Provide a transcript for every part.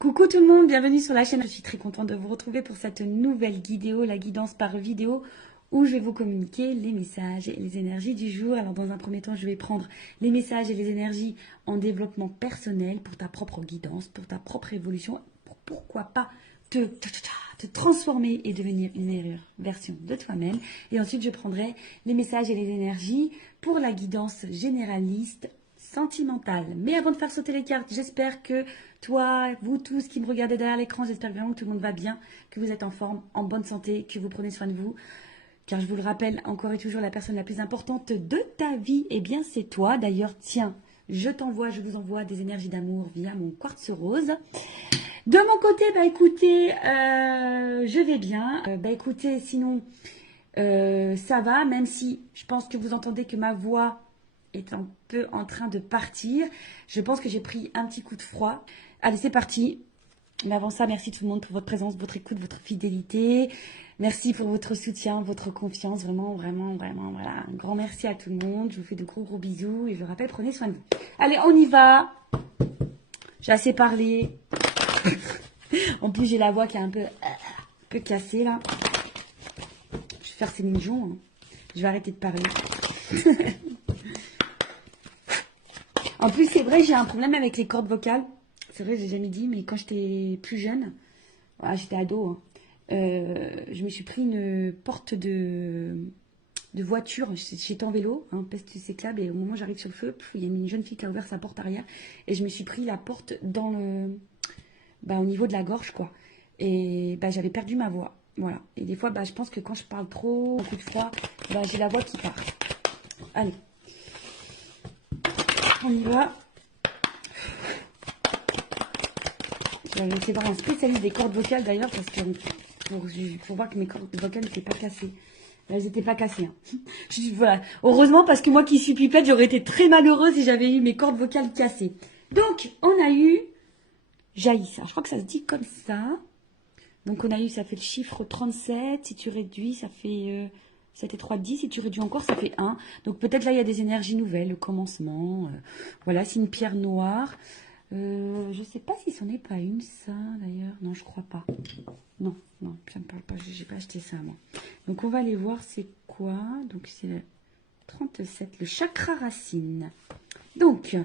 Coucou tout le monde, bienvenue sur la chaîne. Je suis très contente de vous retrouver pour cette nouvelle vidéo, la guidance par vidéo, où je vais vous communiquer les messages et les énergies du jour. Alors dans un premier temps, je vais prendre les messages et les énergies en développement personnel pour ta propre guidance, pour ta propre évolution, pour pourquoi pas te transformer et devenir une meilleure version de toi-même. Et ensuite, je prendrai les messages et les énergies pour la guidance généraliste sentimentale. Mais avant de faire sauter les cartes, j'espère que toi, vous tous qui me regardez derrière l'écran, j'espère vraiment que tout le monde va bien, que vous êtes en forme, en bonne santé, que vous prenez soin de vous. Car je vous le rappelle, encore et toujours, la personne la plus importante de ta vie, eh bien c'est toi. D'ailleurs, tiens, je vous envoie des énergies d'amour via mon quartz rose. De mon côté, bah écoutez, je vais bien. Bah écoutez, sinon, ça va, même si je pense que vous entendez que ma voix est un peu en train de partir. Je pense que j'ai pris un petit coup de froid. Allez, c'est parti. Mais avant ça, merci tout le monde pour votre présence, votre écoute, votre fidélité. Merci pour votre soutien, votre confiance. Vraiment, vraiment, vraiment, voilà. Un grand merci à tout le monde. Je vous fais de gros, gros bisous. Et je vous rappelle, prenez soin de vous. Allez, on y va. J'ai assez parlé. En plus, j'ai la voix qui est un peu cassée, là. Je vais faire Céline Dion, hein. Je vais arrêter de parler. En plus, c'est vrai, j'ai un problème avec les cordes vocales. C'est vrai, j'ai jamais dit, mais quand j'étais plus jeune, voilà, j'étais ado, hein, je me suis pris une porte de voiture. J'étais en vélo, hein, peste cyclable, et au moment où j'arrive sur le feu, il y a une jeune fille qui a ouvert sa porte arrière, et je me suis pris la porte dans au niveau de la gorge, quoi. Et j'avais perdu ma voix. Voilà. Et des fois, je pense que quand je parle trop, un coup de froid, j'ai la voix qui part. Allez. On y va. Je vais essayer voir un spécialiste des cordes vocales d'ailleurs, parce que pour voir que mes cordes vocales n'étaient pas cassées. Elles n'étaient pas cassées. Hein. Voilà. Heureusement, parce que moi qui suis pipette, j'aurais été très malheureuse si j'avais eu mes cordes vocales cassées. Donc, on a eu Jaïssa. Je crois que ça se dit comme ça. Donc, on a eu, ça fait le chiffre 37. Si tu réduis, ça fait... C'était 3, 10. Si tu réduis encore, ça fait 1. Donc, peut-être là, il y a des énergies nouvelles, le commencement. Voilà, c'est une pierre noire. Je ne sais pas si c'en est pas une, ça, d'ailleurs. Non, je crois pas. Non, non, ça me parle pas. J'ai pas acheté ça, moi. Donc, on va aller voir c'est quoi. Donc, c'est le 37, le chakra racine. Donc,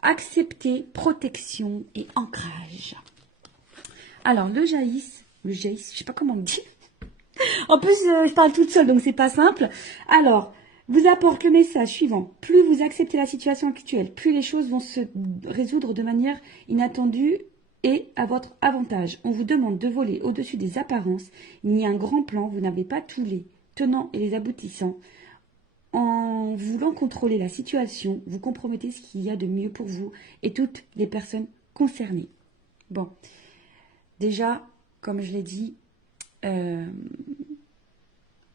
accepter, protection et ancrage. Alors, le jaïs, je sais pas comment on dit. En plus, je parle toute seule, donc c'est pas simple. Alors, vous apporte le message suivant. Plus vous acceptez la situation actuelle, plus les choses vont se résoudre de manière inattendue et à votre avantage. On vous demande de voler au-dessus des apparences. Il y a un grand plan, vous n'avez pas tous les tenants et les aboutissants. En voulant contrôler la situation, vous compromettez ce qu'il y a de mieux pour vous et toutes les personnes concernées. Bon, déjà, comme je l'ai dit,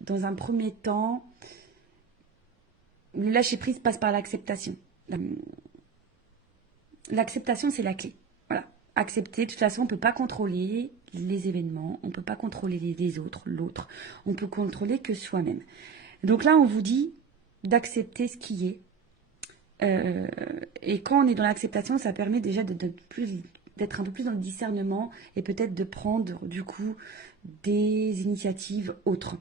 dans un premier temps, le lâcher-prise passe par l'acceptation. L'acceptation, c'est la clé. Voilà. Accepter, de toute façon, on ne peut pas contrôler les événements, on ne peut pas contrôler les autres, l'autre. On peut contrôler que soi-même. Donc là, on vous dit d'accepter ce qui est. Et quand on est dans l'acceptation, ça permet déjà d'être un peu plus dans le discernement et peut-être de prendre, du coup, des initiatives autres.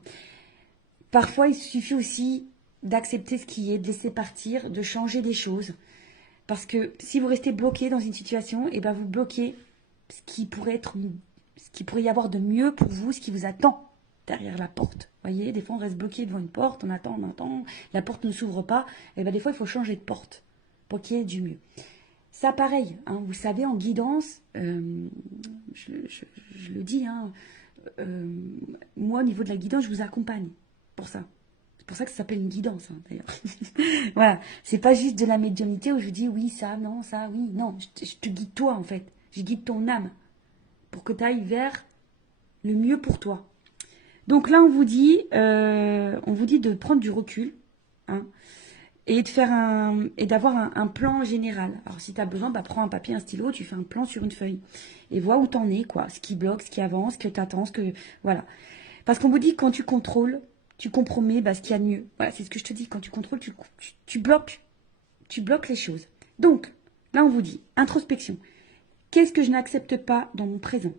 Parfois, il suffit aussi d'accepter ce qui est, de laisser partir, de changer des choses. Parce que si vous restez bloqué dans une situation, et vous bloquez ce qui pourrait y avoir de mieux pour vous, ce qui vous attend derrière la porte. Vous voyez, des fois on reste bloqué devant une porte, on attend, la porte ne s'ouvre pas, et des fois il faut changer de porte pour qu'il y ait du mieux. Ça pareil, hein, vous savez, en guidance, je le dis, hein, moi au niveau de la guidance, je vous accompagne pour ça. C'est pour ça que ça s'appelle une guidance, hein, d'ailleurs. Voilà, c'est pas juste de la médiumnité où je dis oui, ça, non, ça, oui, non. Je te guide toi, en fait. Je guide ton âme pour que tu ailles vers le mieux pour toi. Donc là, on vous dit de prendre du recul, hein, et d'avoir un plan général. Alors, si tu as besoin, prends un papier, un stylo, tu fais un plan sur une feuille. Et vois où t'en es, quoi. Ce qui bloque, ce qui avance, ce que tu attends, voilà. Parce qu'on vous dit que quand tu contrôles, tu compromets ce qu'il y a de mieux. Voilà, c'est ce que je te dis. Quand tu contrôles, tu bloques les choses. Donc, là, on vous dit, introspection. Qu'est-ce que je n'accepte pas dans mon présent?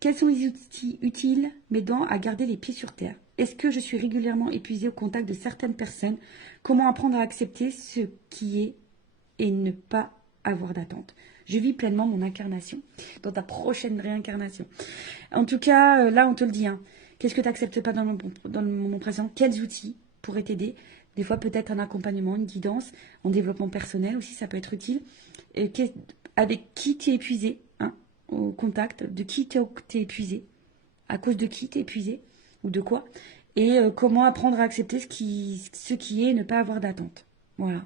Quels sont les outils utiles m'aidant à garder les pieds sur terre? Est-ce que je suis régulièrement épuisée au contact de certaines personnes? Comment apprendre à accepter ce qui est et ne pas avoir d'attente? Je vis pleinement mon incarnation dans ta prochaine réincarnation. En tout cas, là, on te le dit. Hein. Qu'est-ce que tu n'acceptes pas dans le moment présent? Quels outils pourraient t'aider? Des fois, peut-être un accompagnement, une guidance, en développement personnel aussi, ça peut être utile. Et avec qui tu es épuisé, hein, au contact, de qui tu es épuisé, à cause de qui tu es épuisé, ou de quoi. Et comment apprendre à accepter ce qui est et ne pas avoir d'attente. Voilà.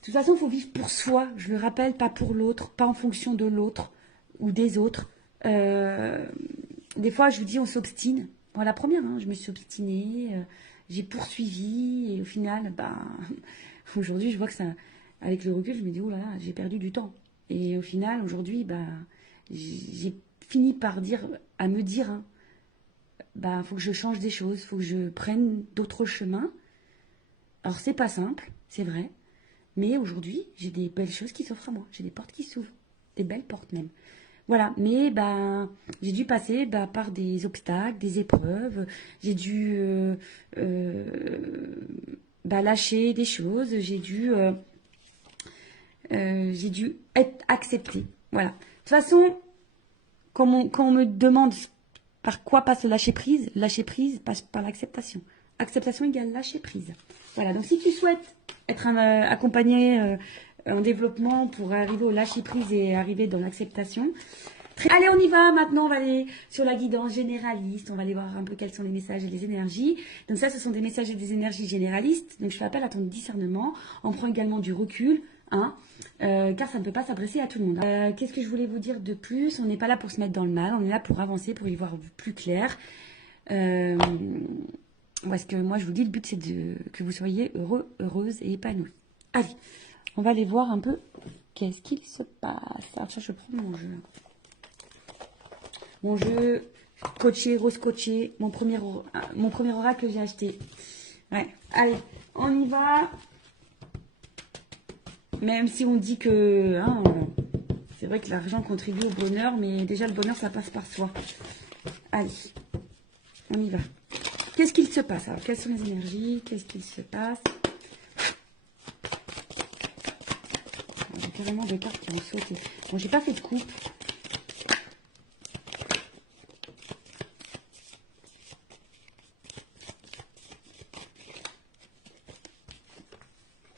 De toute façon, il faut vivre pour soi, je le rappelle, pas pour l'autre, pas en fonction de l'autre ou des autres. Des fois, je vous dis, on s'obstine. Bon, la première, hein, je me suis obstinée, j'ai poursuivi, et au final, aujourd'hui, je vois que ça, avec le recul, je me dis, oh là là, j'ai perdu du temps. Et au final, aujourd'hui, j'ai fini par me dire, hein, faut que je change des choses, faut que je prenne d'autres chemins. Alors, c'est pas simple, c'est vrai. Mais aujourd'hui, j'ai des belles choses qui s'offrent à moi. J'ai des portes qui s'ouvrent. Des belles portes même. Voilà. Mais j'ai dû passer par des obstacles, des épreuves. J'ai dû lâcher des choses. J'ai dû être acceptée. Voilà. De toute façon, quand on me demande par quoi passe le lâcher prise passe par l'acceptation. Acceptation égale lâcher prise. Voilà, donc si tu souhaites être accompagné en développement pour arriver au lâcher prise et arriver dans l'acceptation. Allez, on y va. Maintenant, on va aller sur la guidance généraliste. On va aller voir un peu quels sont les messages et les énergies. Donc ça, ce sont des messages et des énergies généralistes. Donc je fais appel à ton discernement. On prend également du recul, hein, car ça ne peut pas s'adresser à tout le monde. Qu'est-ce que je voulais vous dire de plus? On n'est pas là pour se mettre dans le mal. On est là pour avancer, pour y voir plus clair. Parce que moi, je vous dis, le but, c'est que vous soyez heureux, heureuse et épanouie. Allez, on va aller voir un peu qu'est-ce qu'il se passe. Alors ça, je prends mon jeu. Mon jeu coaché, rose coaché, mon premier oracle que j'ai acheté. Ouais, allez, on y va. Même si on dit que c'est vrai que l'argent contribue au bonheur, mais déjà, le bonheur, ça passe par soi. Allez, on y va. Qu'est-ce qu'il se passe? Alors, quelles sont les énergies? Qu'est-ce qu'il se passe? J'ai carrément des cartes qui ont sauté. Bon, j'ai pas fait de coupe.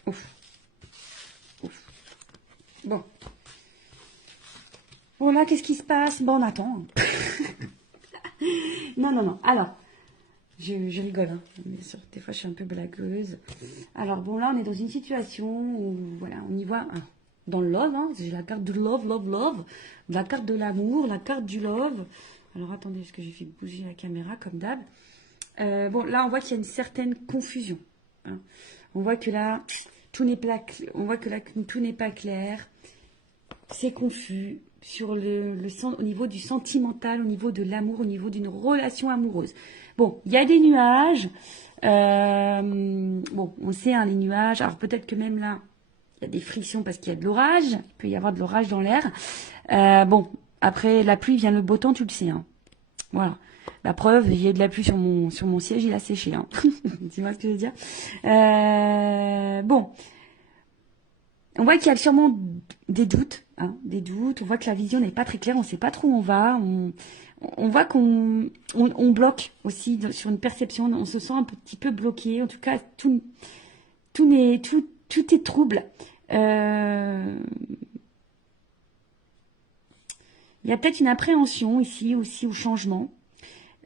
Ouf. Ouf. Bon. Bon, là, qu'est-ce qui se passe? Bon, on attend. Non. Alors... Je rigole, hein. Bien sûr, des fois je suis un peu blagueuse. Alors bon, là on est dans une situation où, voilà, on y voit, hein, dans le love, hein, j'ai la carte du love, la carte de l'amour, la carte du love. Alors attendez, est-ce que j'ai fait bouger la caméra comme d'hab? Bon, là on voit qu'il y a une certaine confusion. Hein. On voit que là, tout n'est pas clair, c'est confus sur au niveau du sentimental, au niveau de l'amour, au niveau d'une relation amoureuse. Bon, il y a des nuages. Bon, on sait, hein, les nuages. Alors peut-être que même là, il y a des frictions parce qu'il y a de l'orage. Il peut y avoir de l'orage dans l'air. Bon, après la pluie vient le beau temps, tu le sais. Hein. Voilà. La preuve, il y a de la pluie sur mon siège, il a séché. Hein. Dis-moi ce que je veux dire. Bon. On voit qu'il y a sûrement des doutes, hein, des doutes. On voit que la vision n'est pas très claire. On ne sait pas trop où on va. On voit qu'on bloque aussi sur une perception. On se sent un petit peu bloqué. En tout cas, tout est trouble. Il y a peut-être une appréhension ici aussi au changement.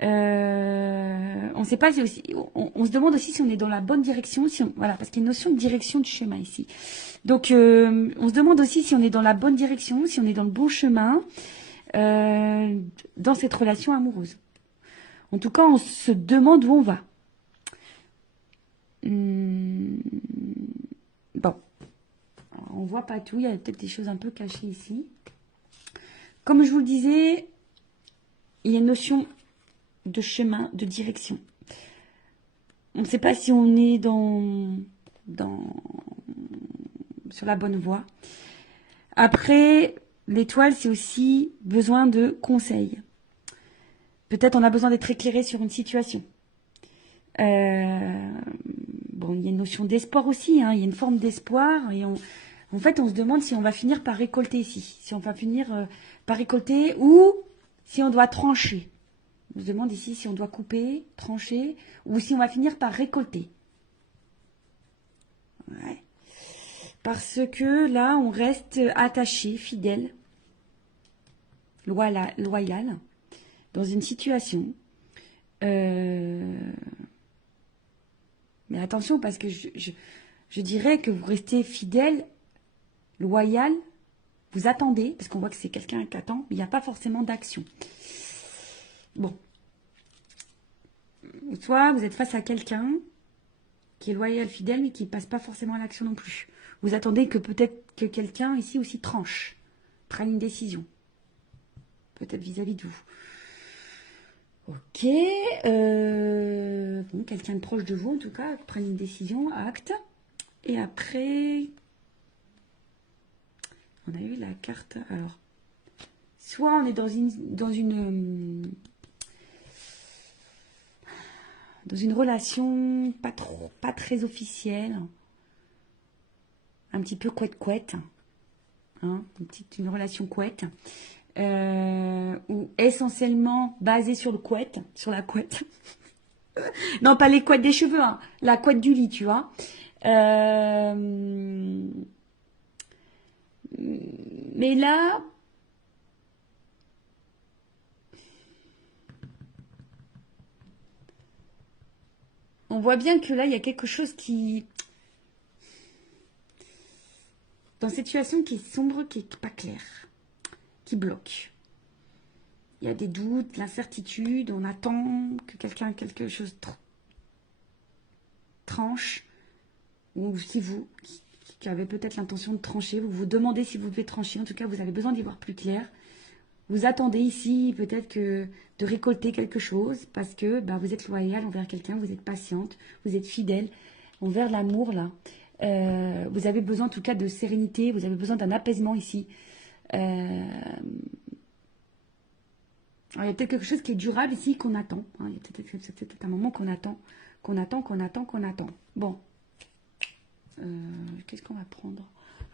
On sait pas aussi, on se demande aussi si on est dans la bonne direction, voilà, parce qu'il y a une notion de direction du chemin ici. Donc, on se demande aussi si on est dans la bonne direction, si on est dans le bon chemin dans cette relation amoureuse. En tout cas, on se demande où on va. Bon, alors, on voit pas tout, il y a peut-être des choses un peu cachées ici. Comme je vous le disais, il y a une notion de chemin, de direction. On ne sait pas si on est sur la bonne voie. Après, l'étoile, c'est aussi besoin de conseils. Peut-être on a besoin d'être éclairé sur une situation. Bon, il y a une notion d'espoir aussi, hein, il y a une forme d'espoir. Et en fait, on se demande si on va finir par récolter ici. Si on va finir par récolter ou si on doit trancher. On se demande ici si on doit couper, trancher ou si on va finir par récolter. Ouais. Parce que là, on reste attaché, fidèle, loyal, dans une situation. Mais attention, parce que je dirais que vous restez fidèle, loyal, vous attendez, parce qu'on voit que c'est quelqu'un qui attend, mais il n'y a pas forcément d'action. Bon. Soit vous êtes face à quelqu'un qui est loyal, fidèle, mais qui ne passe pas forcément à l'action non plus. Vous attendez que peut-être que quelqu'un ici aussi tranche, prenne une décision. Peut-être vis-à-vis de vous. Ok. Bon, quelqu'un de proche de vous, en tout cas, prenne une décision, acte. Et après, on a eu la carte. Alors, soit on est dans une relation pas très officielle, un petit peu couette-couette, hein, une relation couette, ou essentiellement basée sur le couette, sur la couette. Non, pas les couettes des cheveux, hein, la couette du lit, tu vois. Mais là, on voit bien que là, il y a quelque chose qui... Dans cette situation qui est sombre, qui n'est pas claire, qui bloque. Il y a des doutes, l'incertitude, on attend que quelque chose tranche. Ou si vous, qui avez peut-être l'intention de trancher, vous vous demandez si vous devez trancher. En tout cas, vous avez besoin d'y voir plus clair. Vous attendez ici peut-être que de récolter quelque chose parce que vous êtes loyal envers quelqu'un, vous êtes patiente, vous êtes fidèle envers l'amour là. Vous avez besoin en tout cas de sérénité, vous avez besoin d'un apaisement ici. Alors, il y a peut-être quelque chose qui est durable ici qu'on attend. Hein. Il y a peut-être un moment qu'on attend. Bon. Qu'est-ce qu'on va prendre?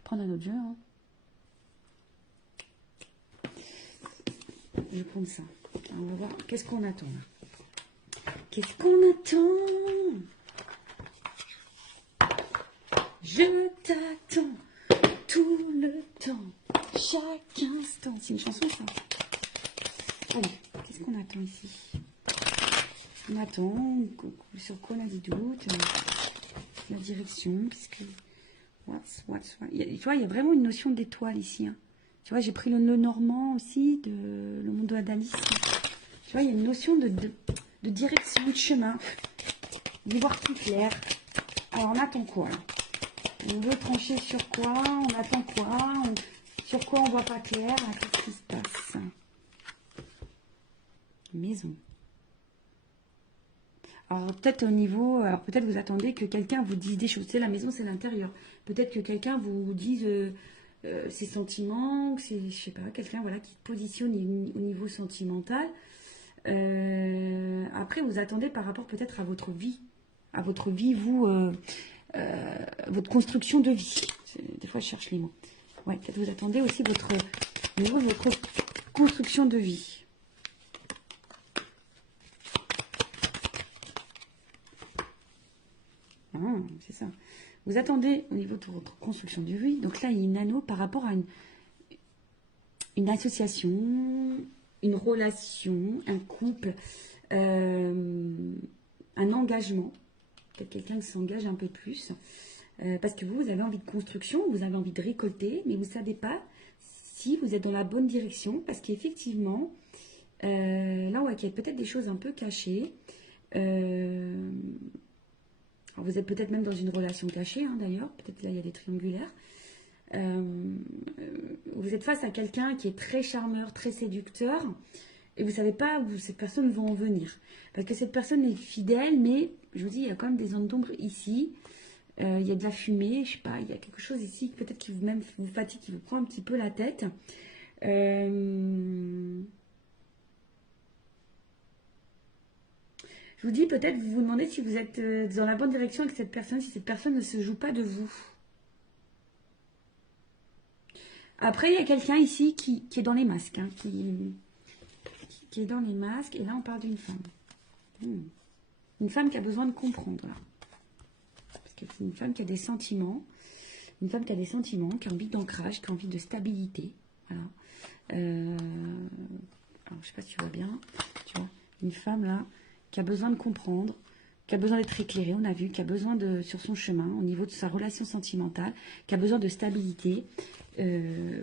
Prendre un autre jeu. Hein. Je vais prendre ça. On va voir. Qu'est-ce qu'on attend là? Qu'est-ce qu'on attend? Je t'attends tout le temps, chaque instant. C'est une chanson ça. Allez, qu'est-ce qu'on attend ici? On attend, sur quoi on a des doutes, la direction, qu'est-ce que... Tu vois, il y a vraiment une notion d'étoile ici. Hein. Tu vois, j'ai pris le normand aussi, le monde d'Alice. Tu vois, il y a une notion de direction, de chemin, d'y voir plus clair. Alors, on attend quoi là? On veut trancher sur quoi? On attend quoi? Sur quoi on voit pas clair? Qu'est-ce qui se passe? Maison. Alors peut-être au niveau, alors peut-être vous attendez que quelqu'un vous dise des choses. C'est la maison, c'est l'intérieur. Peut-être que quelqu'un vous dise ses sentiments, que c'est, je sais pas, quelqu'un voilà qui se positionne au niveau sentimental. Après vous attendez par rapport peut-être à votre vie, vous, votre construction de vie. Des fois je cherche les mots. Ouais, peut-être vous attendez aussi votre construction de vie. Ah, c'est ça. Vous attendez au niveau de votre construction de vie. Donc là, il y a une anneau par rapport à une association, une relation, un couple, un engagement. Peut-être quelqu'un qui s'engage un peu plus. Parce que vous avez envie de construction, vous avez envie de récolter, mais vous ne savez pas si vous êtes dans la bonne direction. Parce qu'effectivement, là, on voit qu'il y a peut-être des choses un peu cachées. Alors vous êtes peut-être même dans une relation cachée, hein, d'ailleurs. Peut-être là, il y a des triangulaires. Vous êtes face à quelqu'un qui est très charmeur, très séducteur. Et vous ne savez pas où cette personne va en venir. Parce que cette personne est fidèle, mais je vous dis, il y a quand même des zones d'ombre ici. Il y a de la fumée, je sais pas, il y a quelque chose ici peut-être qui vous fatigue, qui vous prend un petit peu la tête. Je vous dis, peut-être, vous vous demandez si vous êtes dans la bonne direction avec cette personne, si cette personne ne se joue pas de vous. Après, il y a quelqu'un ici qui est dans les masques, hein, qui est dans les masques, et là, on parle d'une femme. Une femme qui a besoin de comprendre, là. Parce que c'est une femme qui a des sentiments, qui a envie d'ancrage, qui a envie de stabilité, voilà. Alors, je sais pas si tu vois bien, tu vois, une femme, là, qui a besoin de comprendre, qui a besoin d'être éclairée, on a vu, qui a besoin de, sur son chemin, au niveau de sa relation sentimentale, qui a besoin de stabilité.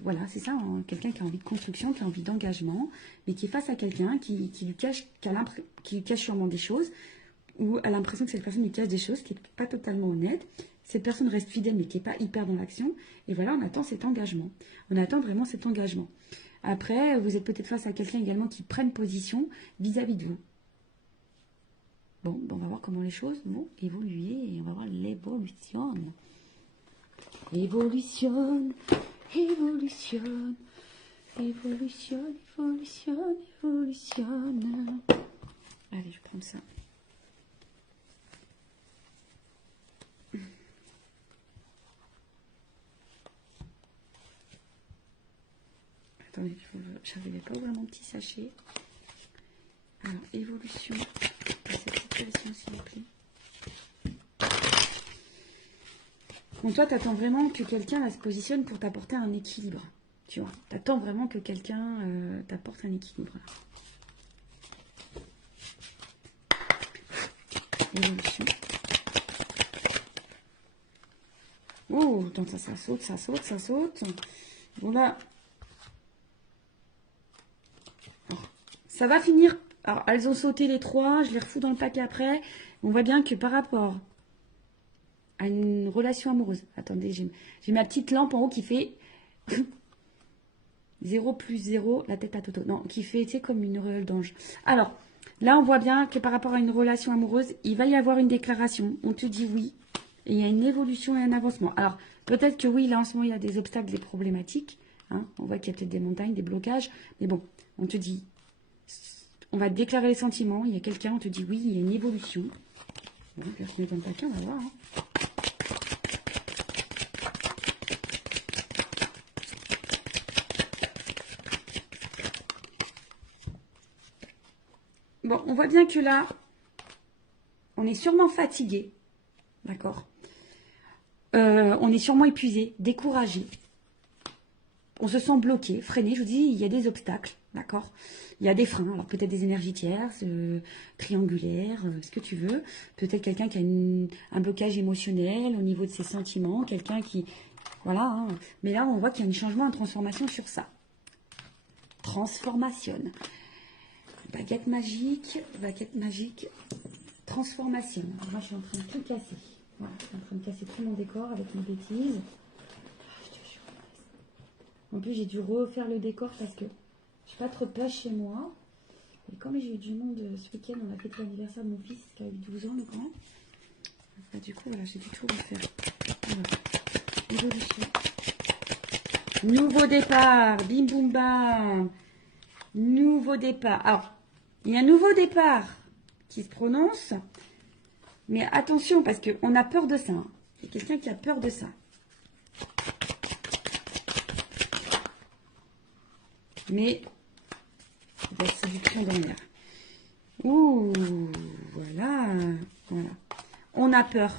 Voilà, c'est ça, hein, quelqu'un qui a envie de construction, qui a envie d'engagement, mais qui est face à quelqu'un qui lui cache, qui lui cache sûrement des choses, ou a l'impression que cette personne lui cache des choses, qui n'est pas totalement honnête. Cette personne reste fidèle, mais qui n'est pas hyper dans l'action. Et voilà, on attend cet engagement. On attend vraiment cet engagement. Après, vous êtes peut-être face à quelqu'un également qui prenne position vis-à-vis de vous. Bon, on va voir comment les choses vont évoluer et on va voir l'évolution. Évolution, évolution, évolution, évolution, évolution. Allez, je vais prendre ça. Attendez, j'arrivais pas à ouvrir mon petit sachet. Alors, évolution de cette situation, s'il vous plaît. Bon, toi, tu attends vraiment que quelqu'un se positionne pour t'apporter un équilibre. Tu vois, tu attends vraiment que quelqu'un t'apporte un équilibre. Évolution. Oh, attends, ça saute, ça saute, ça saute. Bon, là. Alors, ça va finir. Alors, elles ont sauté les trois. Je les refous dans le paquet après. On voit bien que par rapport à une relation amoureuse. Attendez, j'ai ma petite lampe en haut qui fait 0 plus 0, la tête à Toto. Non, qui fait, tu sais, comme une auréole d'ange. Alors, là, on voit bien que par rapport à une relation amoureuse, il va y avoir une déclaration. On te dit oui. Et il y a une évolution et un avancement. Alors, peut-être que oui, là, en ce moment, il y a des obstacles, des problématiques. Hein. On voit qu'il y a peut-être des montagnes, des blocages. Mais bon, on te dit, on va déclarer les sentiments. Il y a quelqu'un, on te dit oui, il y a une évolution. Bon, je vais remettre dans le paquet, on va voir. Hein. Bon, on voit bien que là, on est sûrement fatigué. D'accord. On est sûrement épuisé, découragé. On se sent bloqué, freiné. Je vous dis, il y a des obstacles. D'accord. Il y a des freins. Alors peut-être des énergies tierces, triangulaires, ce que tu veux. Peut-être quelqu'un qui a un blocage émotionnel au niveau de ses sentiments. Quelqu'un qui... Voilà. Hein. Mais là, on voit qu'il y a un changement, une transformation sur ça. Transformation. Baguette magique, transformation. Alors, moi, je suis en train de tout casser. Voilà, je suis en train de casser tout mon décor avec mes bêtises. En plus, j'ai dû refaire le décor parce que je n'ai pas trop de place chez moi. Et comme j'ai eu du monde ce week-end, on a fêté l'anniversaire de mon fils qui a eu 12 ans, le grand. Bah, du coup, voilà, j'ai dû tout refaire. Voilà. Évolution. Nouveau départ. Bim boum bam. Nouveau départ. Alors, il y a un nouveau départ qui se prononce. Mais attention, parce qu'on a peur de ça. Hein. Il y a quelqu'un qui a peur de ça. Mais il y a la séduction dans l'air. Ouh, voilà. On a peur.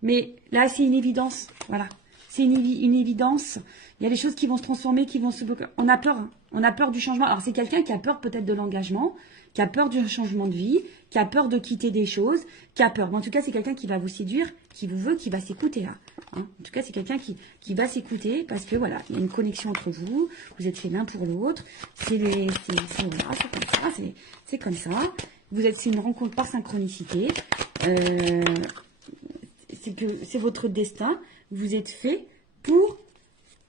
Mais là, c'est une évidence. Voilà. C'est une évidence. Il y a des choses qui vont se transformer, qui vont se bloquer. On a peur. Hein. On a peur du changement. Alors, c'est quelqu'un qui a peur peut-être de l'engagement, qui a peur du changement de vie, qui a peur de quitter des choses, qui a peur. Mais en tout cas, c'est quelqu'un qui va vous séduire, qui vous veut, qui va s'écouter là. Hein. En tout cas, c'est quelqu'un qui va s'écouter parce que voilà, il y a une connexion entre vous. Vous êtes fait l'un pour l'autre. C'est comme ça. C'est comme ça. C'est une rencontre par synchronicité. C'est votre destin. Vous êtes fait pour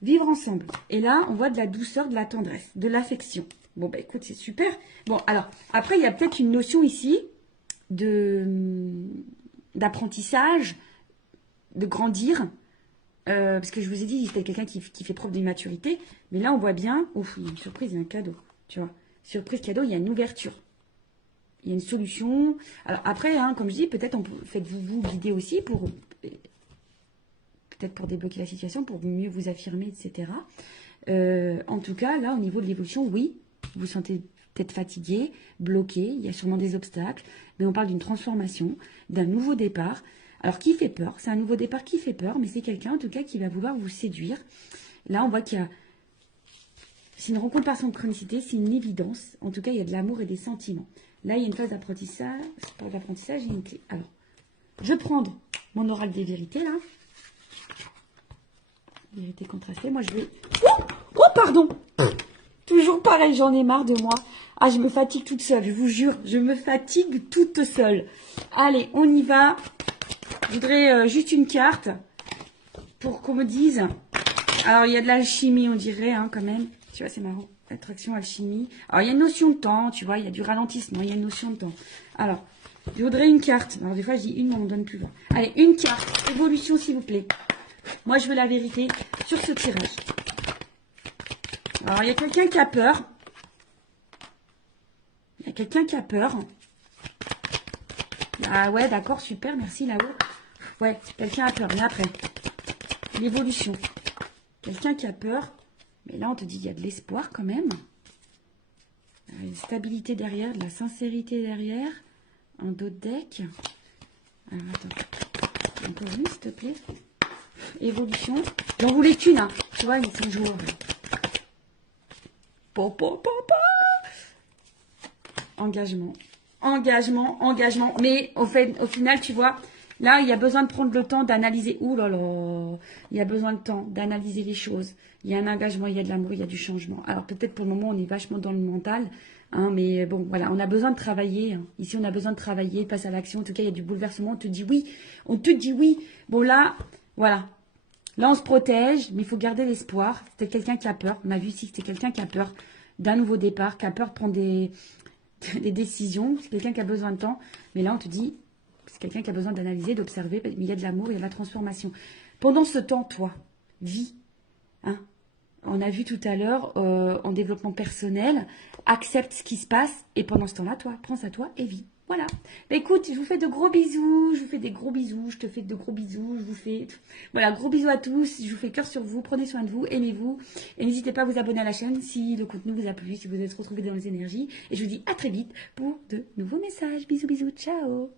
vivre ensemble. Et là, on voit de la douceur, de la tendresse, de l'affection. Bon, bah écoute, c'est super. Bon, alors, après, il y a peut-être une notion ici d'apprentissage, de grandir. Parce que je vous ai dit, c'était quelqu'un qui fait preuve d'immaturité. Mais là, on voit bien, ouf, il y a une surprise, il y a un cadeau. Tu vois, surprise, cadeau, il y a une ouverture. Il y a une solution. Alors après, hein, comme je dis, peut-être faites-vous guider aussi pour peut-être pour débloquer la situation, pour mieux vous affirmer, etc. En tout cas, là, au niveau de l'évolution, oui, vous vous sentez peut-être fatigué, bloqué, il y a sûrement des obstacles, mais on parle d'une transformation, d'un nouveau départ. Alors, qui fait peur? C'est un nouveau départ qui fait peur, mais c'est quelqu'un, en tout cas, qui va vouloir vous séduire. Là, on voit qu'il y a... C'est une rencontre par synchronicité, c'est une évidence. En tout cas, il y a de l'amour et des sentiments. Là, il y a une phase d'apprentissage. Par l'apprentissage, il y a une clé. Alors, je vais prendre mon oral des vérités, là. Vérité contrastée. Moi, je vais... Oh, pardon! Toujours pareil, j'en ai marre de moi. Ah, je me fatigue toute seule, je vous jure. Je me fatigue toute seule. Allez, on y va. Je voudrais juste une carte pour qu'on me dise... Alors, il y a de l'alchimie, on dirait, hein, quand même. Tu vois, c'est marrant. Attraction, alchimie. Alors, il y a une notion de temps, tu vois. Il y a du ralentissement, il y a une notion de temps. Alors, je voudrais une carte. Alors, des fois, je dis une, mais on ne donne plus loin. Allez, une carte. Évolution, s'il vous plaît. Moi, je veux la vérité sur ce tirage. Alors, il y a quelqu'un qui a peur. Il y a quelqu'un qui a peur. Ah ouais, d'accord, super, merci là-haut. Ouais, quelqu'un a peur. Mais après, l'évolution. Quelqu'un qui a peur. Mais là, on te dit, il y a de l'espoir quand même. Une stabilité derrière, de la sincérité derrière. Un dos de deck. Alors, attends. Encore une, s'il te plaît. Évolution. J'en voulais qu'une, hein. Tu vois, ils sont jours. Engagement. Engagement, engagement. Mais au final, tu vois, là, il y a besoin de prendre le temps d'analyser. Ouh là là. Il y a besoin de temps d'analyser les choses. Il y a un engagement, il y a de l'amour, il y a du changement. Alors peut-être pour le moment, on est vachement dans le mental. Hein, mais bon, voilà, on a besoin de travailler. Hein. Ici, on a besoin de travailler, de passer à l'action. En tout cas, il y a du bouleversement. On te dit oui. On te dit oui. Bon, là, voilà. Là, on se protège, mais il faut garder l'espoir. C'était quelqu'un qui a peur. On a vu ici que c'était quelqu'un qui a peur d'un nouveau départ, qui a peur de prendre des décisions. C'est quelqu'un qui a besoin de temps. Mais là, on te dit, c'est quelqu'un qui a besoin d'analyser, d'observer. Mais il y a de l'amour, il y a de la transformation. Pendant ce temps, toi, vis. Hein, on a vu tout à l'heure, en développement personnel, accepte ce qui se passe. Et pendant ce temps-là, toi, prends ça à toi et vis. Voilà. Bah, écoute, je vous fais de gros bisous. Je vous fais des gros bisous. Je te fais de gros bisous. Je vous fais... Voilà, gros bisous à tous. Je vous fais cœur sur vous. Prenez soin de vous. Aimez-vous. Et n'hésitez pas à vous abonner à la chaîne si le contenu vous a plu, si vous êtes retrouvés dans les énergies. Et je vous dis à très vite pour de nouveaux messages. Bisous, bisous. Ciao.